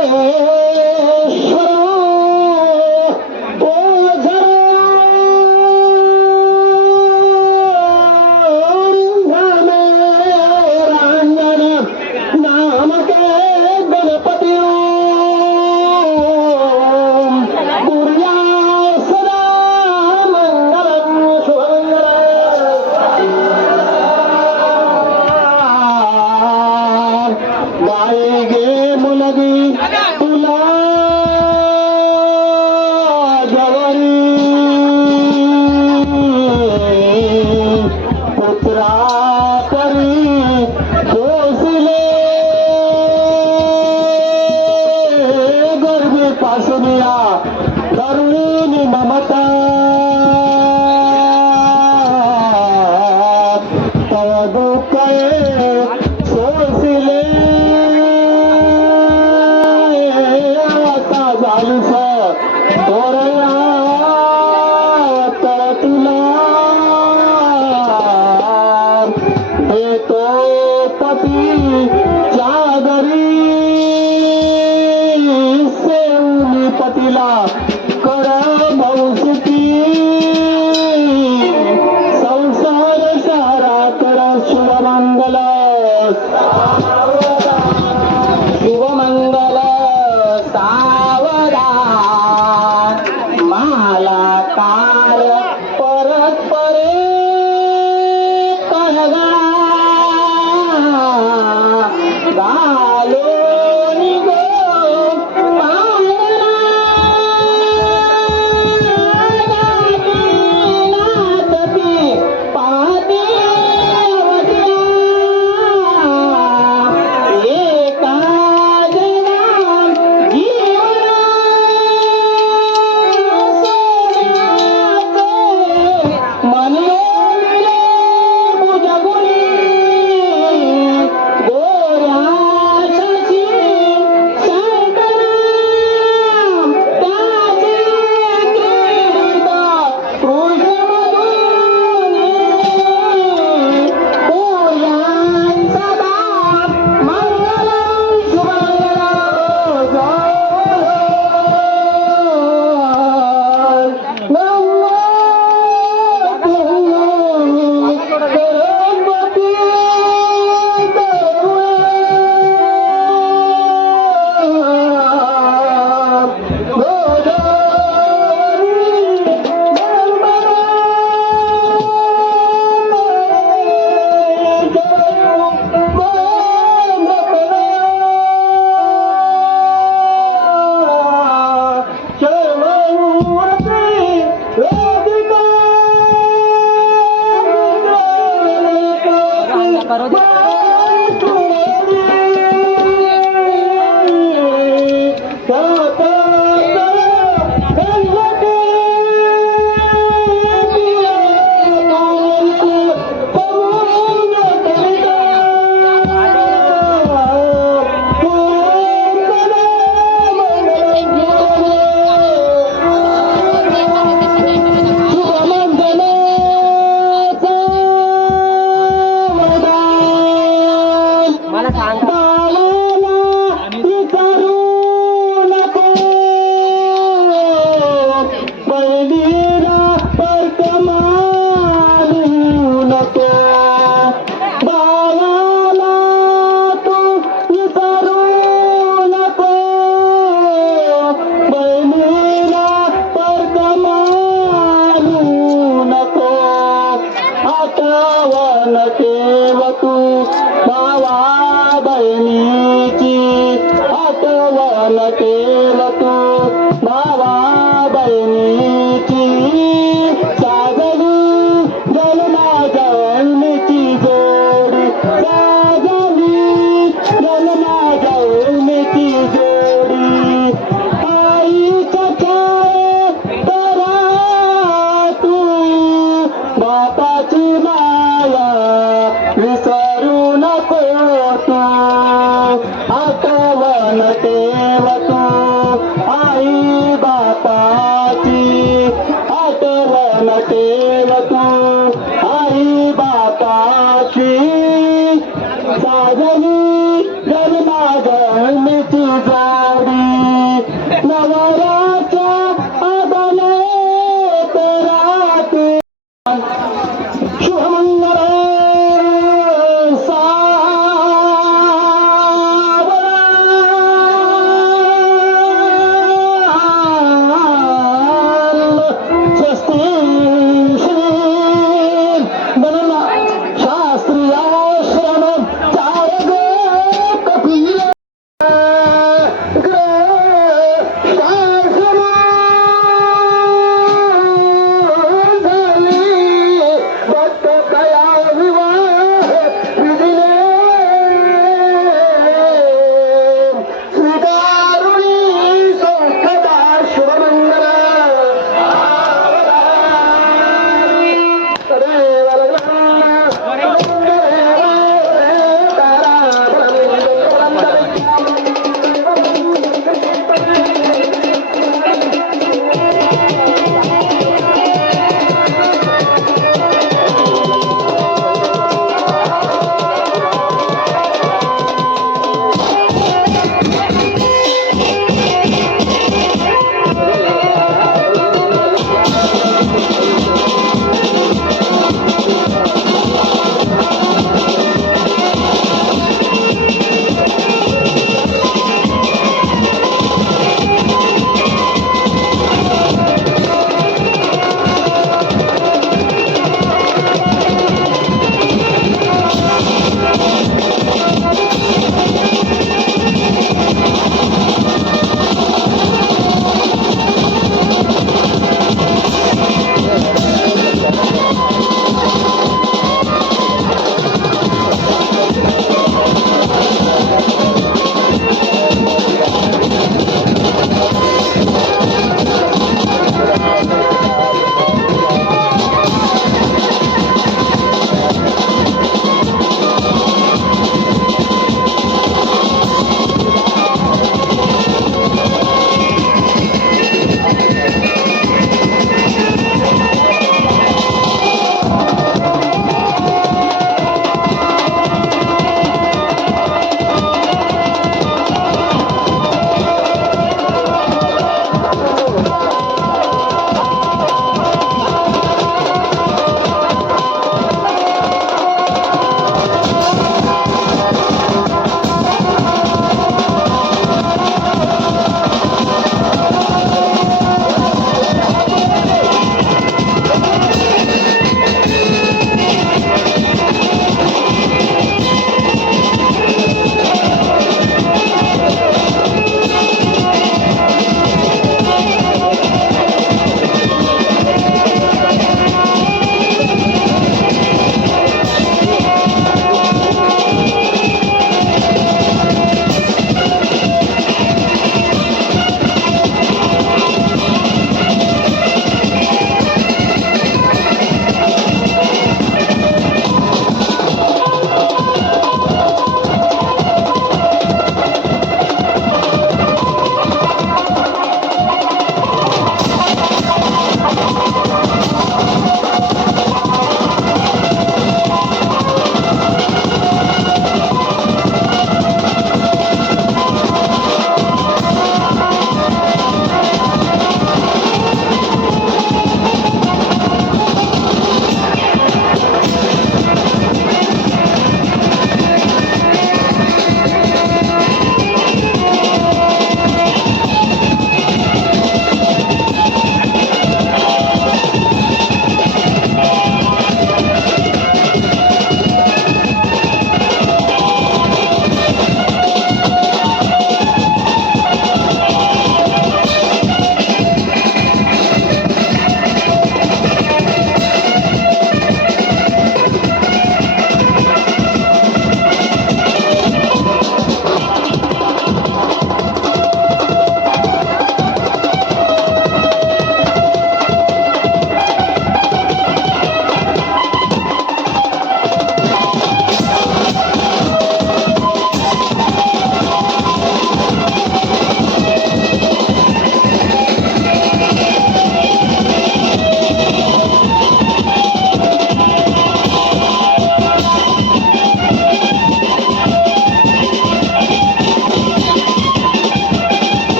Oh, Allah Thank you.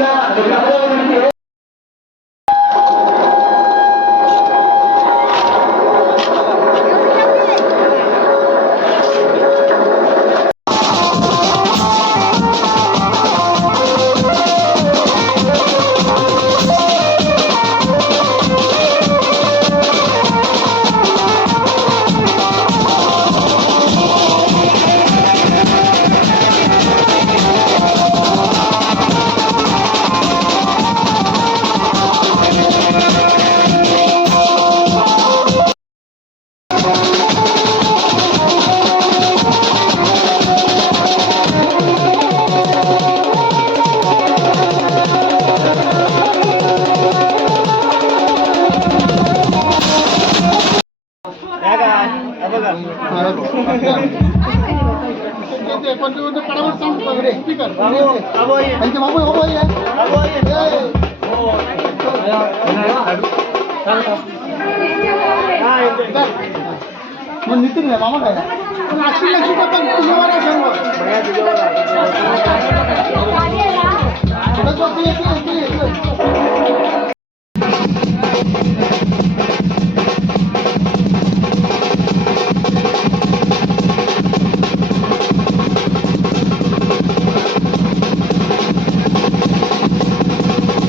banda, Nitin है मामा है आशीन लक्ष्मी का तुम तुम वाले संग बढ़िया जी जो